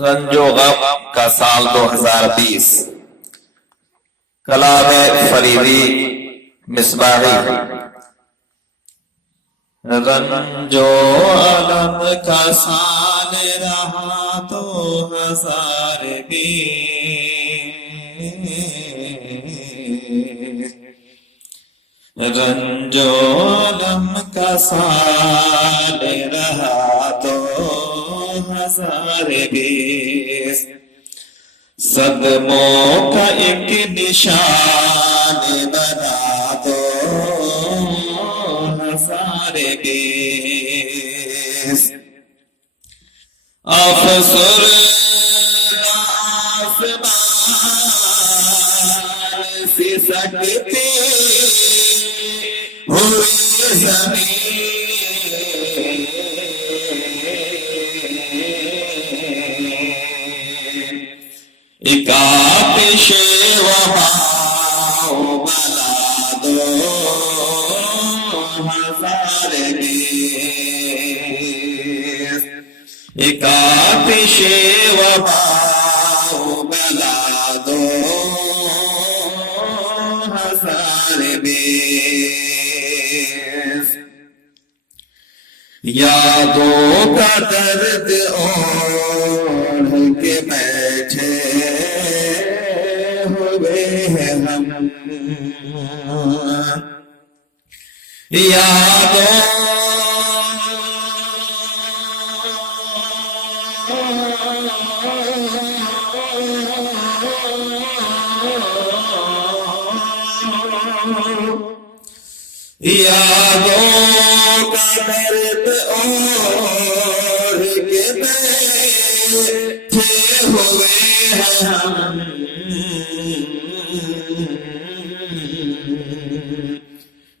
رنج و غم کا سال 2020 کلام فریدی مصباحی۔ رنج و غم کا سال رہا 2020، رنج و غم کا سال رہا 2020، صدموں کا ایک نشان بنا 2020، افسردہ آسمان سسکتی ہوئی زمین، ایک آتش وبا بلا 2020، ایک آتش وبا بلا 2020، یادوں کا درد اوڑھ کے بیٹھے ہوئے ہیں ہم، یادوں کا درد اوڑھ کے بیٹھے ہوئے ہیں ہم،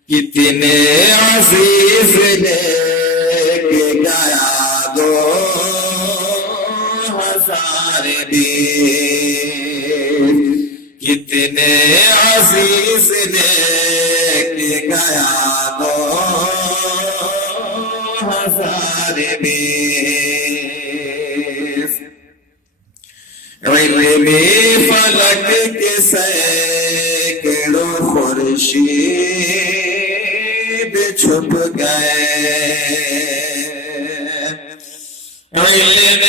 کتنے عزیز لے کے گیا 2020، کتنے عزیز لے کے گیا 2020، علم فلک کے سینکڑوں خورشید چھپ گئے، علم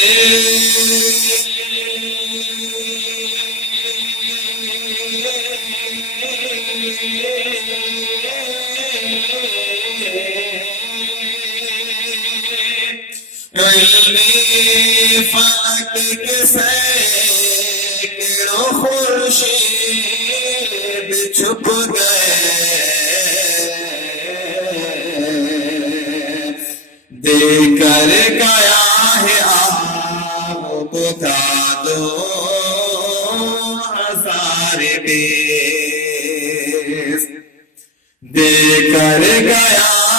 فلک کے سینکڑوں خورشید چھپ گئے، دے کر گیا ہے آپ بتا 2020، دے کر گیا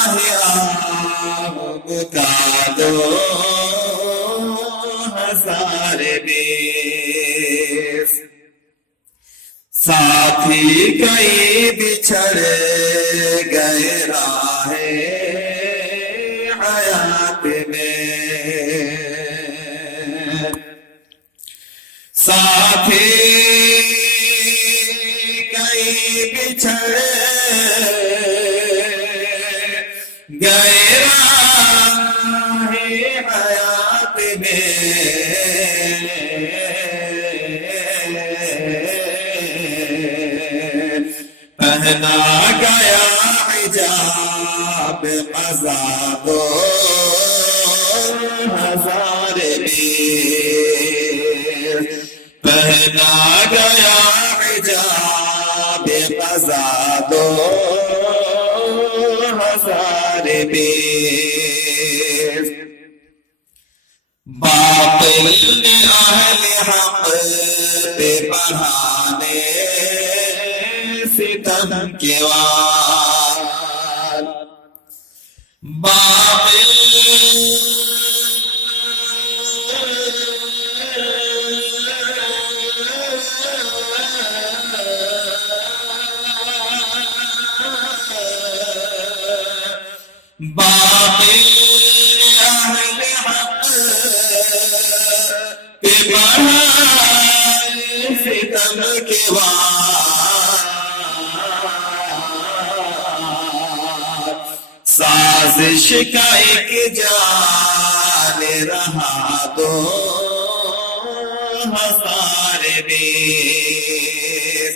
ہے آپ بتا 2020، ساتھی کئی بچھڑ گئے راہ حیات میں، ساتھی کئی بچھڑ گئے راہ حیات میں، پہنا گیا حجاب قضا 2020، پہنا گیا حجاب قضا 2020، باطل نے اہل حق پہ بڑھانے ستم کے وار، باطل باطل اہل حق پہ بڑھائے ستم کے وار، سازش کا ایک جال رہا دو ہزار بیس،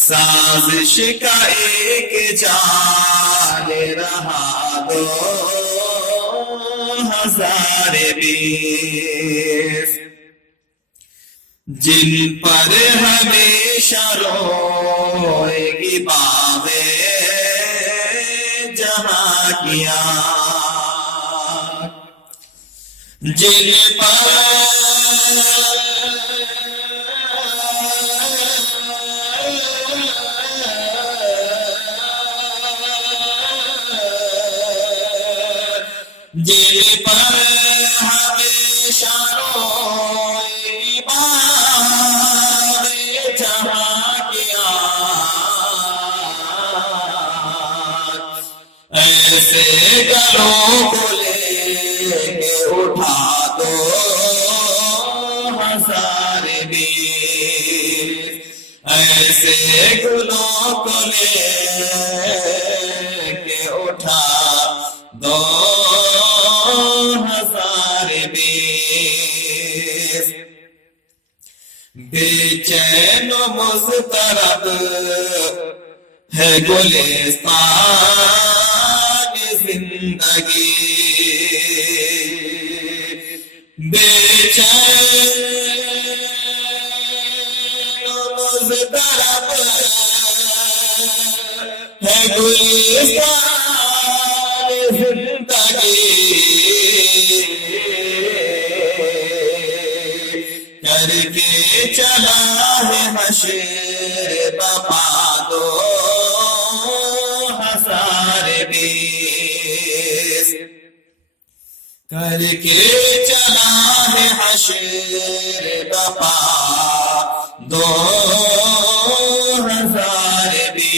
سازش کا ایک جال رہا دو ہزار بیس، جن پر ہمیشہ روئے گی باغ جہاں کیا، جن پر ہمیشہ روئے گی باغ جہاں کیا، ایسے گلوں کو لے کے اٹھا دو ہزار بیس، ایسے گلوں کو لے کے اٹھا دو ہزار بیس، بے چین و مضطرب ہے گلستان زندگی، بے چین و مضطرب ہے گلستان زندگی، کر کے چلا ہے حشر بپا دو ہزار بیس، کر کے چلا ہے حشر بپا دو ہزار بیس،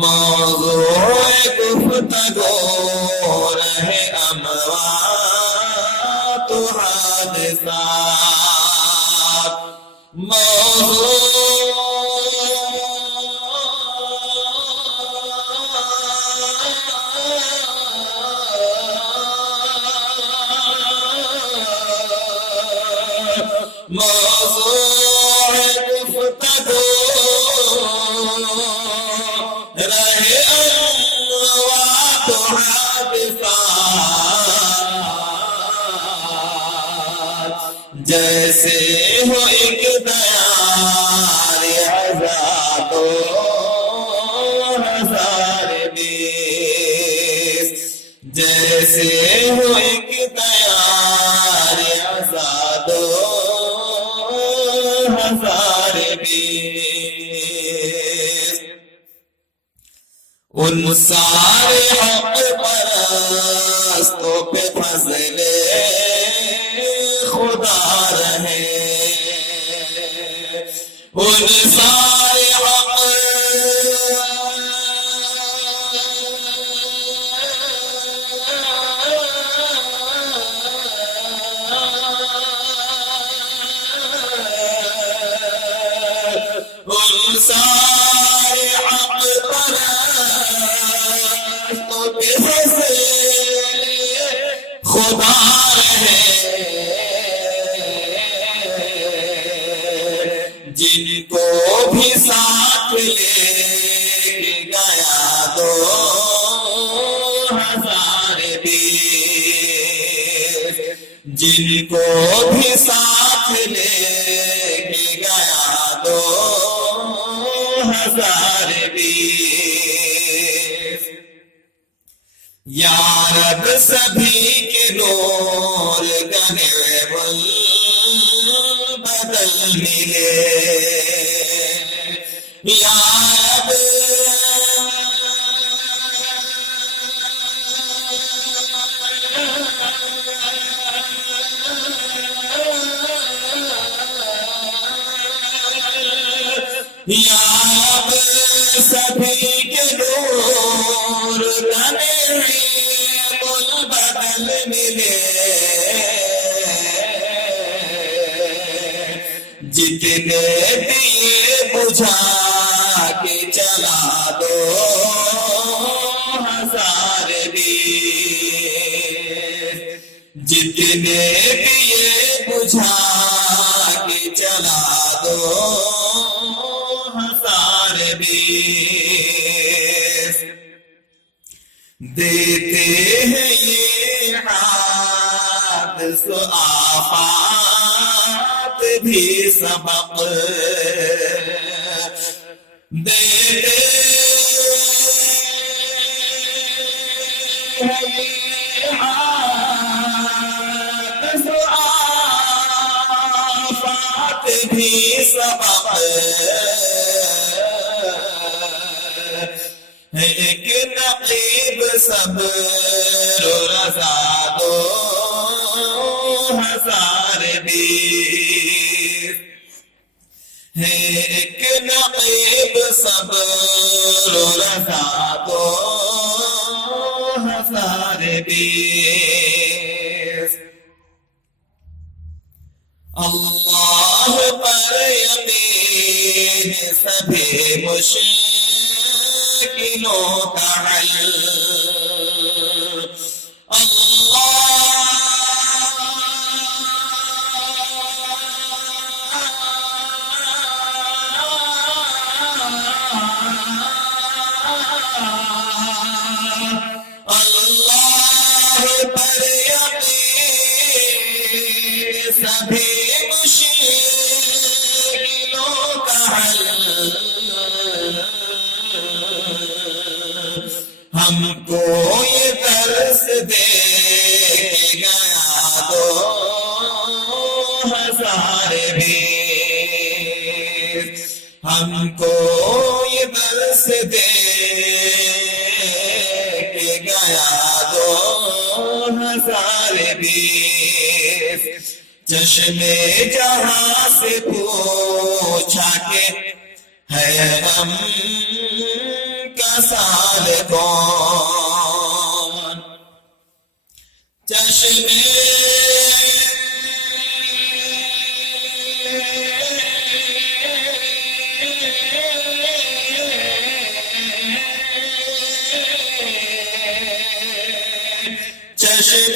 موضوع گفتگو رہے اموات و حادثات، موضوع گفتگو رہے اموات و حادثات، جیسے ہو ایک دیار آزاد و ہزار بیس، جیسے ہو ایک دیار آزاد و ہزار بیس، ان سارے حق پرستوں پہ فضل خدا رہے، ان سارے حق ان سارے حق پرستوں پہ فضل خدا رہے، جن کو بھی ساتھ لے گیا دو ہزار بیس، جن کو بھی ساتھ لے گیا دو ہزار بیس، یا رب سبھی کے نور گنے بدل ملے، یا رب یا رب سبھی کے نور گنے بدل ملے، جتنے دیے بجھا کے چلا دو ہزار بیس، جتنے دیے بجھا کے چلا دو ہزار بیس، دیتے ہیں یہ حادث و آفات بھی سبق، دیتے ہیں یہ حادث و آفات بھی سبق، ایک نقیب صبر و رضا دو ہزار بیس، ایک نقیب صبر و رضا دو ہزار بیس، اللہ پر یقین سبھی مشکلوں کا حل، اللہ پر یقین سبھی مشکلوں کا حل، ہم کو یہ درس دے گیا دو ہزار بیس، ہم کو یہ درس دے گیا دو ہزار بیس، چشم جہاں سے پوچھا کہ ہے غم کا سال کون، چشم چشم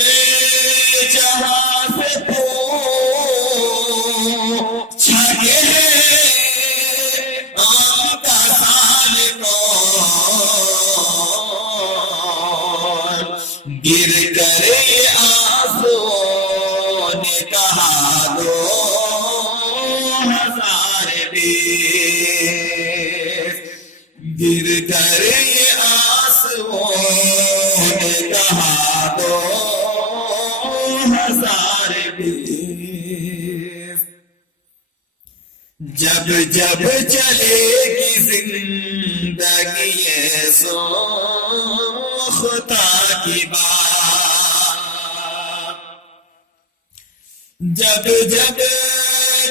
جہاں سے پوچھا کہ غم کا سال کون، گر کر یہ آنسو نے کہا دو ہزار بیس، گر کر یہ آنسو نے کہا دو ہزار بیس، جب جب چلے گی زندگی سوختہ کی بات، جب جب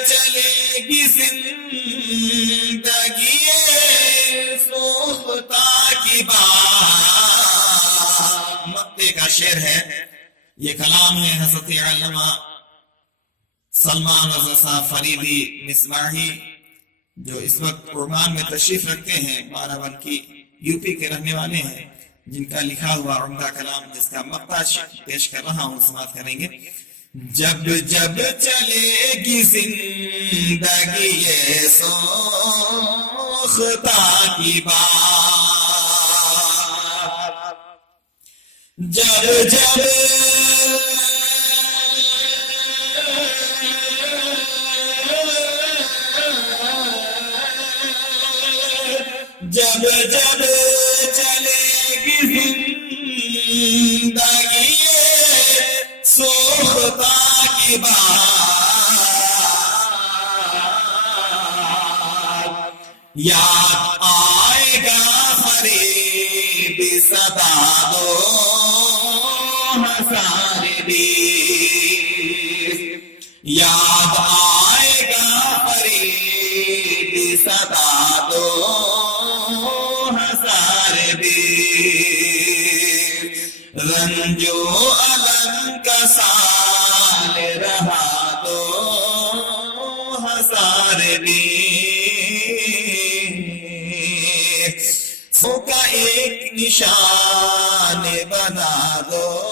چلے گی زندگی سوختہ کی بات، مکے کا شعر ہے، یہ کلام ہے حضرت علامہ سلمان رضا صاحب فریدی مصباحی، جو اس وقت عمان میں تشریف رکھتے ہیں، بارہبنکی یو پی کے رہنے والے ہیں، جن کا لکھا ہوا عمدہ کلام جس کا مقطع پیش کر رہا ہوں، سماعت کریں گے۔ جب جب چلے گی زندگی یہ سوختہ کی بات، جب جب جب جب چلے گی زندگی سوختہ کی بات، یاد آئے گا فریبی صدا دو ہزار بیس، یاد آئے گا فریبی صدا دو ہزار بیس، رنجو علم کا سال رہا دو سارے بھی کا ایک نشان بنا دو